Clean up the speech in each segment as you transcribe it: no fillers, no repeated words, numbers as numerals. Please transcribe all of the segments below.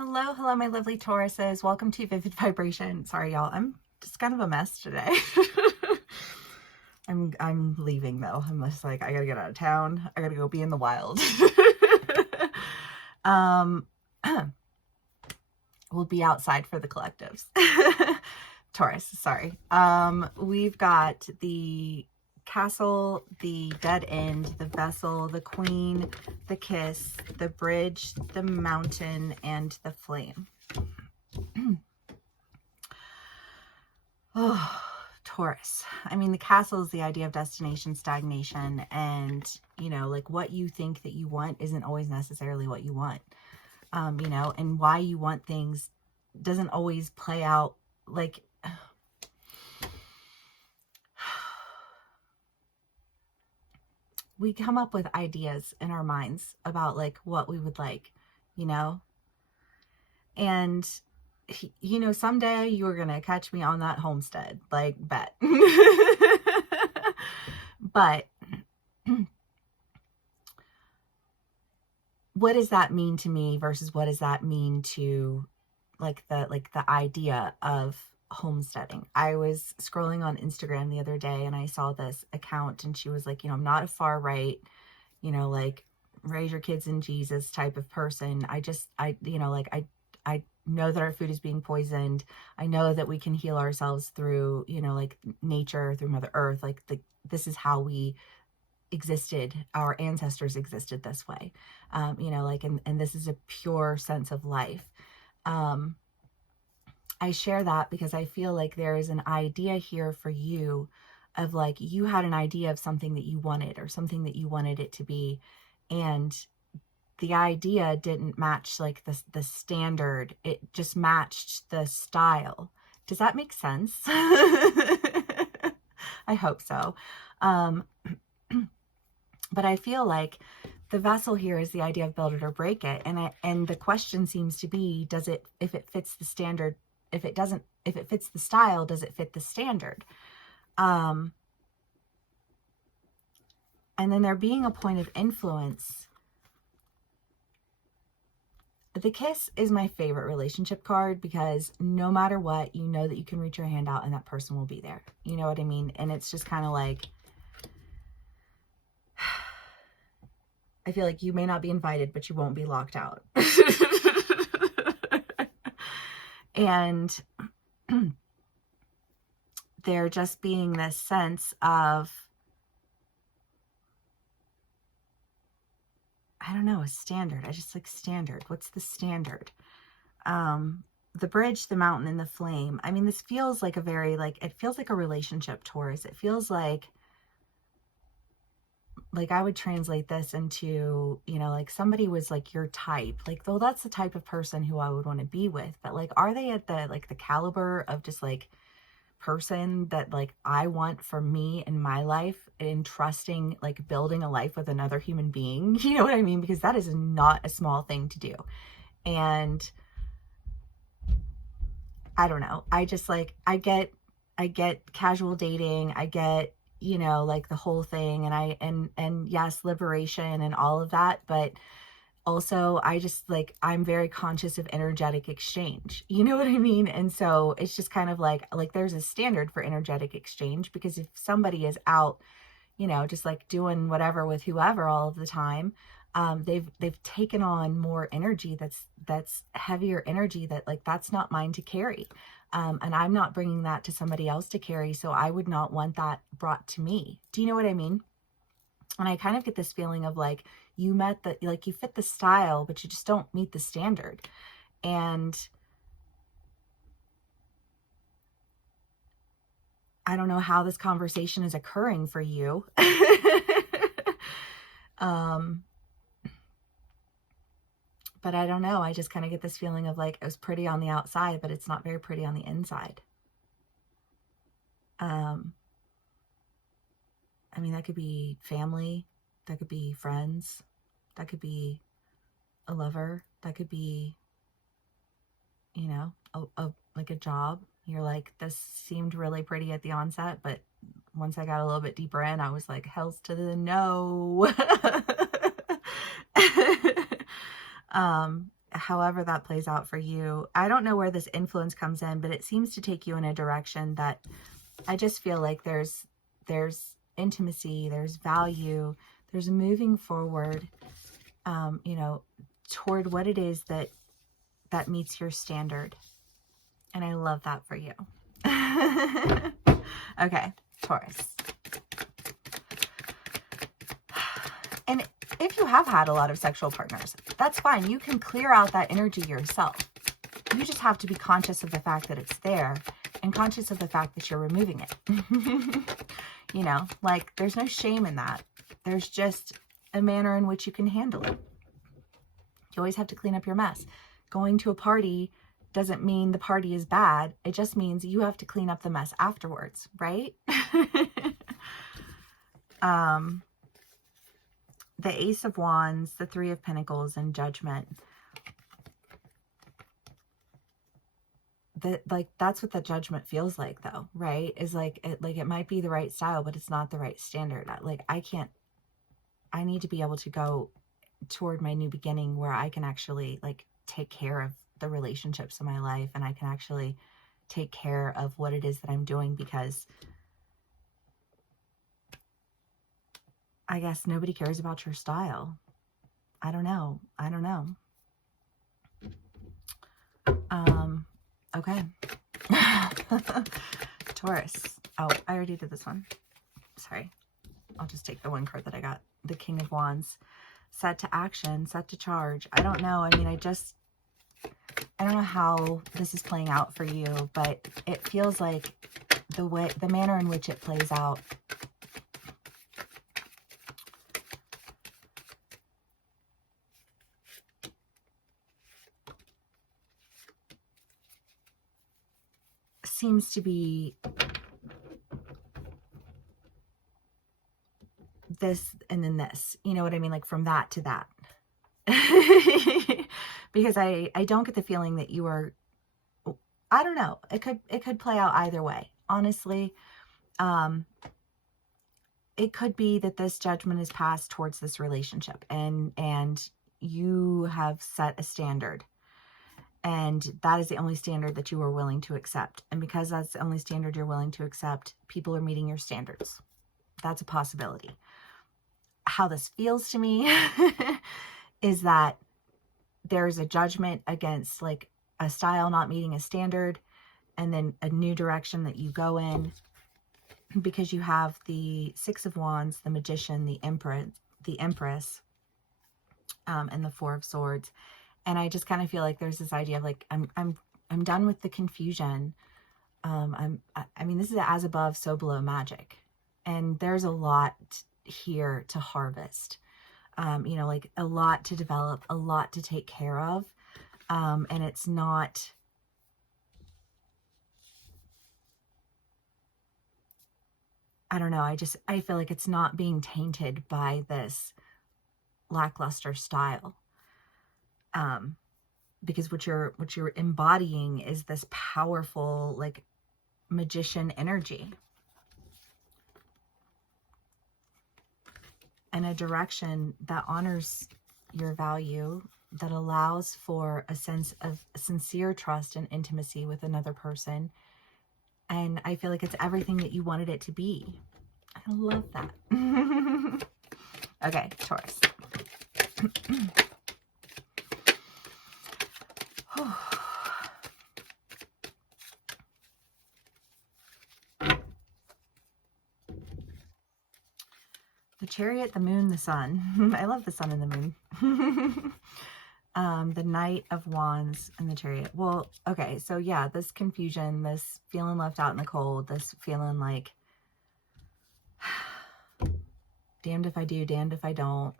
Hello, hello, my lovely Tauruses. Welcome to Vivid Vibration. Sorry, y'all. I'm just kind of a mess today. I'm leaving though. I'm just like, I gotta get out of town. I gotta go be in the wild. um, we'll be outside for the collectives. Taurus, sorry. We've got the castle, the dead end, the vessel, the queen, the kiss, the bridge, the mountain, and the flame. Oh, Taurus. I mean, the castle is the idea of destination, stagnation, and, like what you think that you want isn't always necessarily what you want, and why you want things doesn't always play out like, we come up with ideas in our minds about like what we would like, and someday you're gonna catch me on that homestead, like, bet. But what does that mean to me versus what does that mean to the idea of homesteading? I was scrolling on Instagram the other day and I saw this account and she was like, I'm not a far right, like raise your kids in Jesus type of person. I know that our food is being poisoned. I know that we can heal ourselves through, like nature, through Mother Earth. This is how we existed. Our ancestors existed this way. And this is a pure sense of life. I share that because I feel like there is an idea here for you of like, you had an idea of something that you wanted or something that you wanted it to be. And the idea didn't match like the standard. It just matched the style. Does that make sense? I hope so. But I feel like the vessel here is the idea of build it or break it. And the question seems to be, if it fits the standard, if it fits the style, does it fit the standard? And then there being a point of influence. The kiss is my favorite relationship card because no matter what, you know that you can reach your hand out and that person will be there. You know what I mean? And it's just kind of like, I feel like you may not be invited, but you won't be locked out. And there just being this sense of, I don't know, a standard. I just like standard. What's the standard? The bridge, the mountain, and the flame. I mean, this feels like it feels like a relationship, Taurus. It feels like I would translate this into, like somebody was like your type, like, though that's the type of person who I would want to be with, but like, are they at the caliber of just like person that like I want for me in my life, and trusting, like building a life with another human being, you know what I mean? Because that is not a small thing to do. And I don't know, I just like, I get casual dating, I get, like the whole thing, and yes, liberation and all of that, but also I just like, I'm very conscious of energetic exchange, you know what I mean? And so it's just kind of like there's a standard for energetic exchange, because if somebody is out, just like doing whatever with whoever all of the time, they've taken on more energy that's heavier energy, that like that's not mine to carry. And I'm not bringing that to somebody else to carry. So I would not want that brought to me. Do you know what I mean? And I kind of get this feeling of like, you fit the style, but you just don't meet the standard. And I don't know how this conversation is occurring for you. But I don't know. I just kind of get this feeling of like, it was pretty on the outside, but it's not very pretty on the inside. I mean, that could be family, that could be friends, that could be a lover, that could be, like a job. You're like, this seemed really pretty at the onset, but once I got a little bit deeper in, I was like, hells to the no. however that plays out for you. I don't know where this influence comes in, but it seems to take you in a direction that I just feel like there's intimacy, there's value, there's moving forward, you know, toward what it is that meets your standard. And I love that for you. Okay, Taurus. And if you have had a lot of sexual partners, that's fine. You can clear out that energy yourself. You just have to be conscious of the fact that it's there and conscious of the fact that you're removing it. You know, like there's no shame in that. There's just a manner in which you can handle it. You always have to clean up your mess. Going to a party doesn't mean the party is bad. It just means you have to clean up the mess afterwards, right? The Ace of Wands, the Three of Pentacles, and Judgment. That's what the Judgment feels like, though, right? Is like it might be the right style, but it's not the right standard. Like I need to be able to go toward my new beginning where I can actually like take care of the relationships in my life, and I can actually take care of what it is that I'm doing, because I guess nobody cares about your style. I don't know. Okay. Taurus. Oh, I already did this one. Sorry. I'll just take the one card that I got. The King of Wands. Set to action, set to charge. I don't know. I mean, I don't know how this is playing out for you, but it feels like the manner in which it plays out seems to be this and then this, you know what I mean? Like from that to that. Because I don't get the feeling that you are, I don't know. It could play out either way. Honestly, it could be that this judgment is passed towards this relationship, and you have set a standard, and that is the only standard that you are willing to accept. And because that's the only standard you're willing to accept, people are meeting your standards. That's a possibility. How this feels to me is that there's a judgment against like a style not meeting a standard, and then a new direction that you go in, because you have the Six of Wands, the Magician, the Empress, and the Four of Swords. And I just kind of feel like there's this idea of like, I'm done with the confusion. I mean, this is as above, so below magic. And there's a lot here to harvest, you know, like a lot to develop, a lot to take care of. And it's not, I don't know. I feel like it's not being tainted by this lackluster style. Because what you're embodying is this powerful, like, magician energy, and a direction that honors your value, that allows for a sense of sincere trust and intimacy with another person. And I feel like it's everything that you wanted it to be. I love that. Okay, Taurus. The Chariot, the Moon, the Sun. I love the Sun and the Moon. The Knight of Wands and the Chariot. Well, okay, so yeah, this confusion, this feeling left out in the cold, this feeling like damned if I do, damned if I don't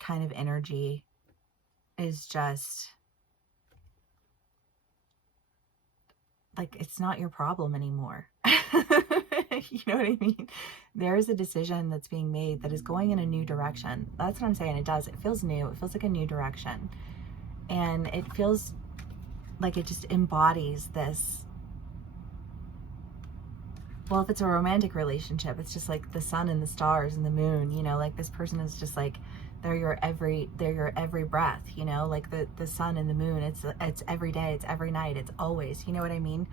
kind of energy is just like, it's not your problem anymore. You know what I mean? There is a decision that's being made that is going in a new direction. That's what I'm saying. It does. It feels new. It feels like a new direction. And it feels like it just embodies this. Well, if it's a romantic relationship, it's just like the sun and the stars and the moon, you know, like this person is just like They're your every breath, you know, like the sun and the moon. It's every day, it's every night, it's always, you know what I mean?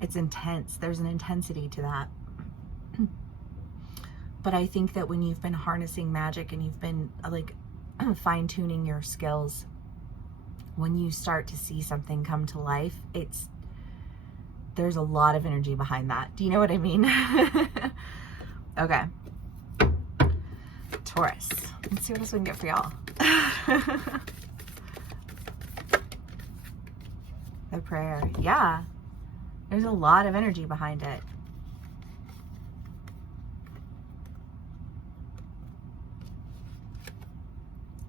It's intense. There's an intensity to that. But I think that when you've been harnessing magic and you've been like fine-tuning your skills, when you start to see something come to life, there's a lot of energy behind that. Do you know what I mean? Okay. Taurus. Let's see what else we can get for y'all. The prayer. Yeah. There's a lot of energy behind it.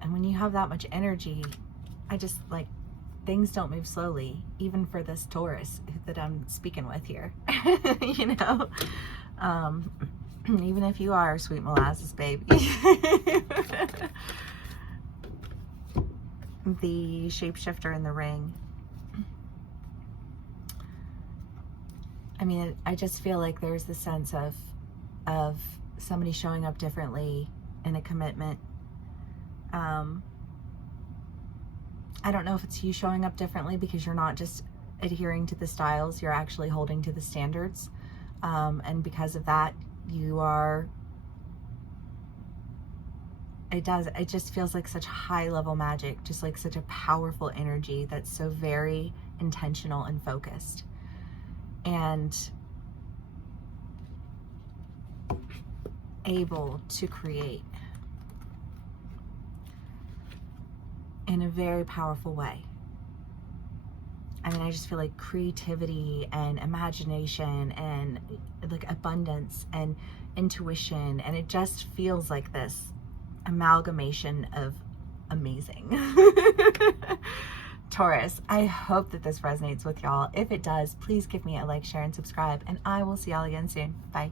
And when you have that much energy, I just like, things don't move slowly, even for this Taurus that I'm speaking with here. You know? Even if you are a sweet molasses baby. The shapeshifter in the ring. I mean, I just feel like there's the sense of somebody showing up differently in a commitment. I don't know if it's you showing up differently because you're not just adhering to the styles, you're actually holding to the standards. And because of that, it just feels like such high level magic, just like such a powerful energy that's so very intentional and focused. And able to create in a very powerful way. I mean, I just feel like creativity and imagination and like abundance and intuition, and it just feels like this amalgamation of amazing. Taurus, I hope that this resonates with y'all. If it does, please give me a like, share, and subscribe, and I will see y'all again soon. Bye.